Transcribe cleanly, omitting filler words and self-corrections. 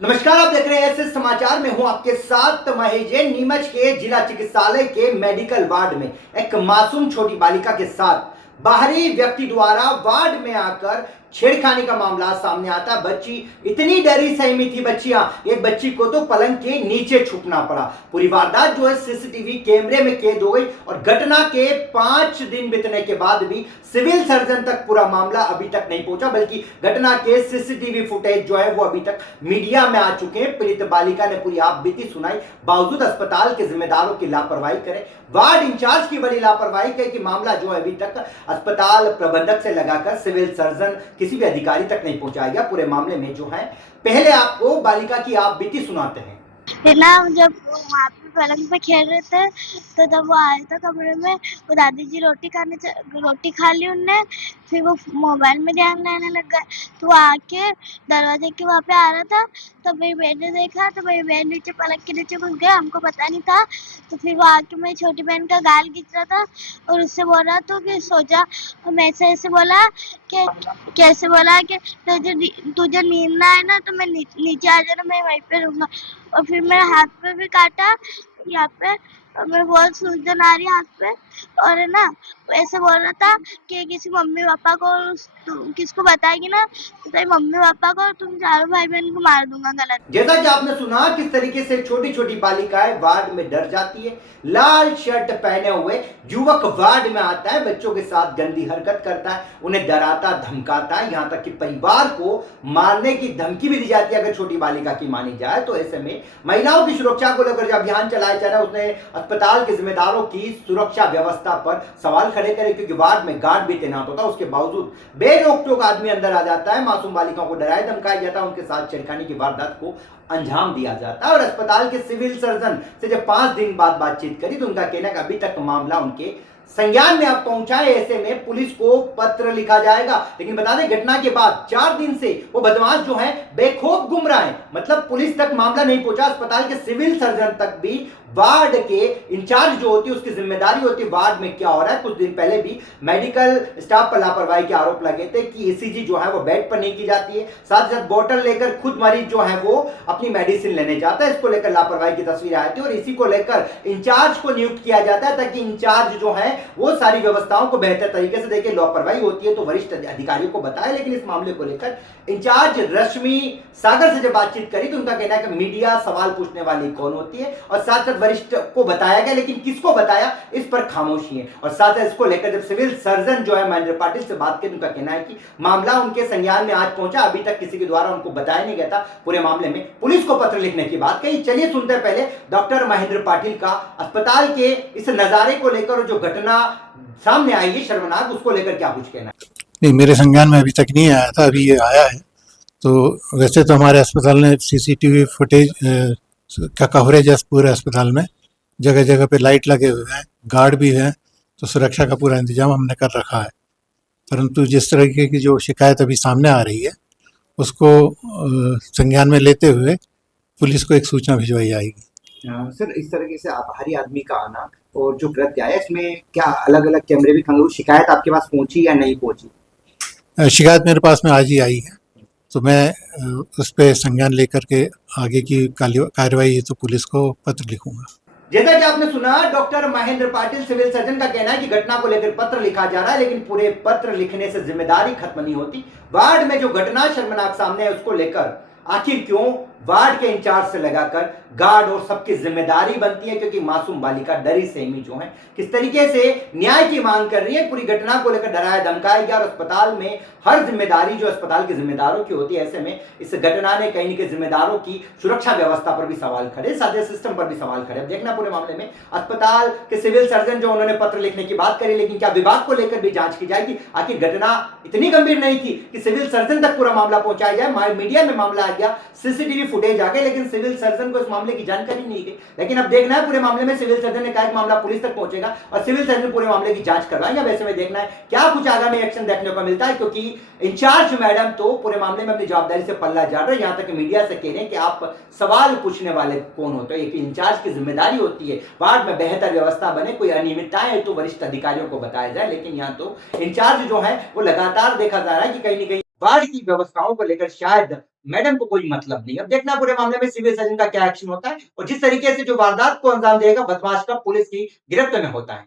नमस्कार, आप देख रहे हैं ऐसे समाचार में हूं आपके साथ महेश जैन। नीमच के जिला चिकित्सालय के मेडिकल वार्ड में एक मासूम छोटी बालिका के साथ बाहरी व्यक्ति द्वारा वार्ड में आकर छेड़खानी का मामला सामने आता है। बच्ची इतनी डरी सहमी थी, एक बच्ची को तो पलंग के नीचे छुपना पड़ा। पूरी वारदात जो है सीसीटीवी कैमरे में कैद हो गई और घटना के 5 दिन बीतने के बाद भी सिविल सर्जन तक पूरा मामला अभी तक नहीं पहुंचा, बल्कि घटना के सीसीटीवी फुटेज जो है वो अभी तक मीडिया में आ चुके हैं। पीड़ित बालिका ने पूरी आपबीती सुनाई, बावजूद अस्पताल के जिम्मेदारों की लापरवाही करे, वार्ड इंचार्ज की बड़ी लापरवाही करे कि मामला जो है अभी तक अस्पताल प्रबंधक से लगाकर सिविल सर्जन किसी भी अधिकारी तक नहीं पहुंचाया गया। पूरे मामले में जो है पहले आपको बालिका की आप बीती सुनाते हैं। ना जब वहाँ पे पलंग पे खेल रहे थे तो जब वो आया था कमरे में, वो दादी जी रोटी खा ली उनने, फिर वो मोबाइल में ध्यान रहने लग गए। तो वो आके दरवाजे के वहाँ पे आ रहा था, तो मेरी बहन ने देखा, तो मेरी बहन नीचे पलंग के नीचे घुस गया, हमको पता नहीं था। तो फिर वो आके मेरी छोटी बहन का गाल खींच रहा था और उससे बोल रहा था कि सो जा। और मैं से ऐसे बोला कि कैसे बोला कि तुझे नींद ना आए ना तो मैं नीचे आ जाना, मैं वहीं पे रहूंगा। और फिर मेरे हाथ पे भी काटा, यहाँ पे, और मेरे बहुत सूजन आ रही हाथ पे। और है ना, ऐसे बोल रहा था कि किसी मम्मी पापा को किसको बताएगी ना तो तेरी मम्मी पापा को, तुम चारों भाई बहन को मार दूंगा। गलत। जैसा कि आपने सुना किस तरीके से छोटी छोटी बालिकाएं वार्ड में डर जाती है। लाल शर्ट पहने हुए युवक वार्ड में आता है, बच्चों के साथ गंदी हरकत करता है, उन्हें डराता धमकाता है, यहां तक कि परिवार को मारने की धमकी भी दी जाती है अगर छोटी बालिका की मानी जाए तो। ऐसे में महिलाओं की सुरक्षा को लेकर जो अभियान चलाया जा रहा है उसने अस्पताल के जिम्मेदारों की सुरक्षा व्यवस्था पर सवाल खड़े करे, क्योंकि वार्ड में गार्ड भी तैनात होता है, उसके बावजूद बेरोक टोक आदमी अंदर आ जाता है, मासूम बालिकाओं को डराया धमकाया जाता है, उनके साथ छेड़खानी की वारदात को अंजाम दिया जाता है। और अस्पताल के सिविल सर्जन से जब 5 दिन बाद बातचीत करी तो उनका कहना है कि अभी तक मामला उनके संज्ञान में अब पहुंचा है, ऐसे में पुलिस को पत्र लिखा जाएगा। लेकिन बता दें घटना के बाद 4 दिन से वो बदमाश जो है बेखौफ घूम रहा है, मतलब पुलिस तक मामला नहीं पहुंचा। अस्पताल के सिविल सर्जन तक भी वार्ड के इंचार्ज जो होती है उसकी जिम्मेदारी होती है वार्ड में क्या हो रहा है। कुछ दिन पहले भी मेडिकल स्टाफ पर लापरवाही के आरोप लगे थे कि ईसीजी जो है वो बेड पर नहीं की जाती है, साथ साथ बोतल लेकर खुद मरीज जो है वो अपनी मेडिसिन लेने जाता है, इसको लेकर लापरवाही की तस्वीर आई थी और इसी को लेकर इंचार्ज को नियुक्त किया जाता है ताकि इंचार्ज जो है वो सारी व्यवस्थाओं को बेहतर तरीके से देखे। लापरवाही होती है तो वरिष्ठ अधिकारियों को बताए, लेकिन इस मामले को लेकर इंचार्ज रश्मि सागर से जब बातचीत करी तो उनका कहना है कि मीडिया सवाल पूछने वाली कौन होती है और साथ साथ वरिष्ठ को बताया गया, लेकिन किसको बताया इस पर खामोशी है। और साथ ही इसको लेकर जब सिविल सर्जन जो है महेंद्र पाटिल से बात की, उनका कहना है कि मामला उनके संज्ञान में आज पहुंचा, अभी तक किसी के द्वारा उनको बताया नहीं गया था। पूरे मामले में पुलिस को पत्र लिखने की बात कही। चलिए सुनते हैं पहले डॉक्टर महेंद्र पाटिल का अस्पताल के इस नजारे को लेकर, जो घटना सामने आई है शर्मनाक, उसको लेकर क्या कुछ कहना है। नहीं, मेरे संज्ञान में अभी तक नहीं आया था, अभी ये आया है। तो वैसे तो हमारे अस्पताल ने सीसीटीवी फुटेज का कवरेज है पूरे अस्पताल में, जगह जगह पे लाइट लगे हुए हैं, गार्ड भी हैं, तो सुरक्षा का पूरा इंतजाम हमने कर रखा है। परंतु जिस तरीके की जो शिकायत अभी सामने आ रही है उसको संज्ञान में लेते हुए पुलिस को एक सूचना भिजवाई जाएगी। सर, इस तरीके से बाहरी आदमी का आना और जो कृत्य है इसमें क्या अलग अलग कैमरे भी खंगे, शिकायत आपके पास पहुंची या नहीं पहुंची? शिकायत मेरे पास में आज ही आई है, तो मैं उस पर संज्ञान लेकर के आगे की कार्यवाही तो पुलिस को पत्र लिखूंगा। जैसा कि आपने सुना, doctor Mahendra Patil civil surgeon का कहना है कि घटना को लेकर पत्र लिखा जा रहा है, लेकिन पूरे पत्र लिखने से जिम्मेदारी खत्म नहीं होती। वार्ड में जो घटना शर्मनाक सामने है उसको लेकर आखिर क्यों वार्ड के इंचार्ज से लगाकर गार्ड और सबकी जिम्मेदारी बनती है, क्योंकि मासूम बालिका डरी सहमी जो है किस तरीके से न्याय की मांग कर रही है। पूरी घटना को लेकर डराया धमकाया गया और अस्पताल में हर जिम्मेदारी जो अस्पताल के जिम्मेदारों की होती है। ऐसे में इस घटना ने कहीं न कहीं जिम्मेदारों की सुरक्षा व्यवस्था पर भी सवाल खड़े, साथ ही सिस्टम पर भी सवाल खड़े। देखना पूरे मामले में अस्पताल के सिविल सर्जन जो उन्होंने पत्र लिखने की बात करी, लेकिन क्या विभाग को लेकर भी जांच की जाएगी? आखिर घटना इतनी गंभीर नहीं थी कि सिविल सर्जन तक पूरा मामला पहुंचाया जाए। मीडिया में मामला आ गया, सीसीटीवी फुटेज आ गए, लेकिन सिविल सर्जन को इस मामले की जानकारी नहीं गई। लेकिन अब देखना है पूरे मामले में सिविल सर्जन ने कहा कि मामला पुलिस तक पहुंचेगा और सिविल सर्जन पूरे मामले की जांच करवाएंगे। अब ऐसे में देखना है क्या कुछ आगामी एक्शन देखने को मिलता है, क्योंकि इंचार्ज मैडम तो पूरे मामले में अपनी जवाबदारी से पल्ला झाड़ रहे हैं। यहां तक मीडिया से कह रहे हैं कि आप सवाल पूछने वाले कौन होते हैं, इंचार्ज की जिम्मेदारी होती है वार्ड में बेहतर व्यवस्था बने, कोई अनियमितताएं है तो वरिष्ठ अधिकारियों को बताया जाए। लेकिन यहां तो इंचार्ज जो है वो लगातार देखा जा रहा है कि कहीं ना कहीं वार्ड की व्यवस्थाओं को लेकर शायद मैडम को कोई मतलब नहीं। अब देखना पूरे मामले में सिविल सर्जन का क्या एक्शन होता है और जिस तरीके से जो वारदात को अंजाम देगा बदमाश का पुलिस की गिरफ्त में होता है।